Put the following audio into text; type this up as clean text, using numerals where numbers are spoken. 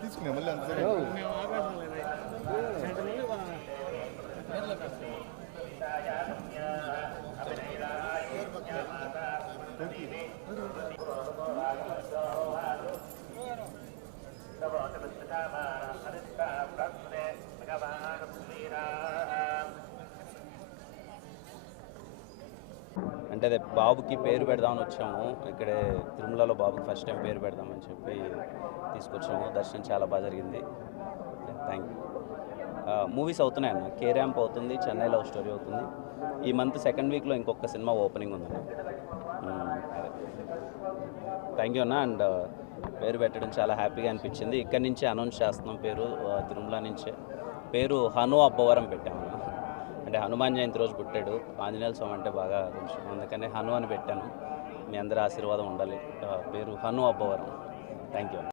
తీసుకునే మళ్ళీ అంత అంటే అదే బాబుకి పేరు పెడదామని వచ్చాము. ఇక్కడే తిరుమలలో బాబుకి ఫస్ట్ టైం పేరు పెడదామని చెప్పి తీసుకొచ్చాము. దర్శనం చాలా బాగా జరిగింది. Thank you. మూవీస్ అవుతున్నాయి అన్న. కే ర్యాంప్ అవుతుంది, చెన్నై లవ్ స్టోరీ అవుతుంది. ఈ మంత్ సెకండ్ వీక్లో ఇంకొక సినిమా ఓపెనింగ్ ఉందన్న. థ్యాంక్ యూ అన్న. అండ్ పేరు పెట్టడం చాలా హ్యాపీగా అనిపించింది. ఇక్కడి నుంచే అనౌన్స్ చేస్తున్నాం పేరు, తిరుమల నుంచే. పేరు హను అబ్బవరం పెట్టాము. అంటే హనుమాన్ జయంతి రోజు పుట్టాడు. ఆంజనేయ స్వామి అంటే బాగా కొంచెం, అందుకనే హను అని పెట్టాను. మీ అందరి ఆశీర్వాదం ఉండాలి. పేరు హను అబ్బవరం. Thank you.